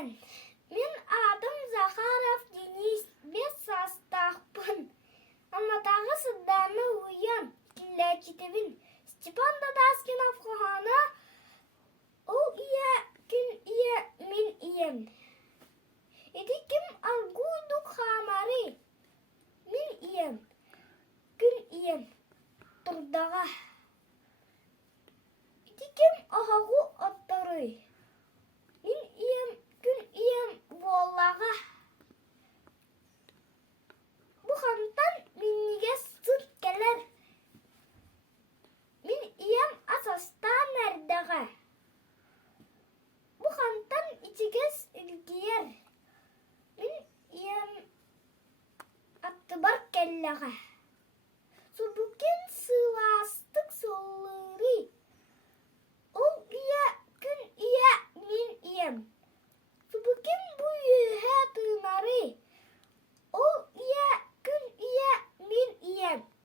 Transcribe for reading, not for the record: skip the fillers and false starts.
иен. Мен adım Захаров Денис, 5 саастаахпын. Амматаа5ы Сардаана уьуйаан, иитиллээччитэ. Степан Дадаскинов хоьооно, ол мен ийэм. Эти ким алгуйдук хамари. Мен ийэм, күн ийэм, турдага. Эти ким ахагу оттарый. Мен ийэм, күн ийэм, воллага. Бу хантан минниге сыт келер. Мен ийэм асастан эрдеге. Бу хантан ичигес илгиер. Мен ийэм атты бар келлеге.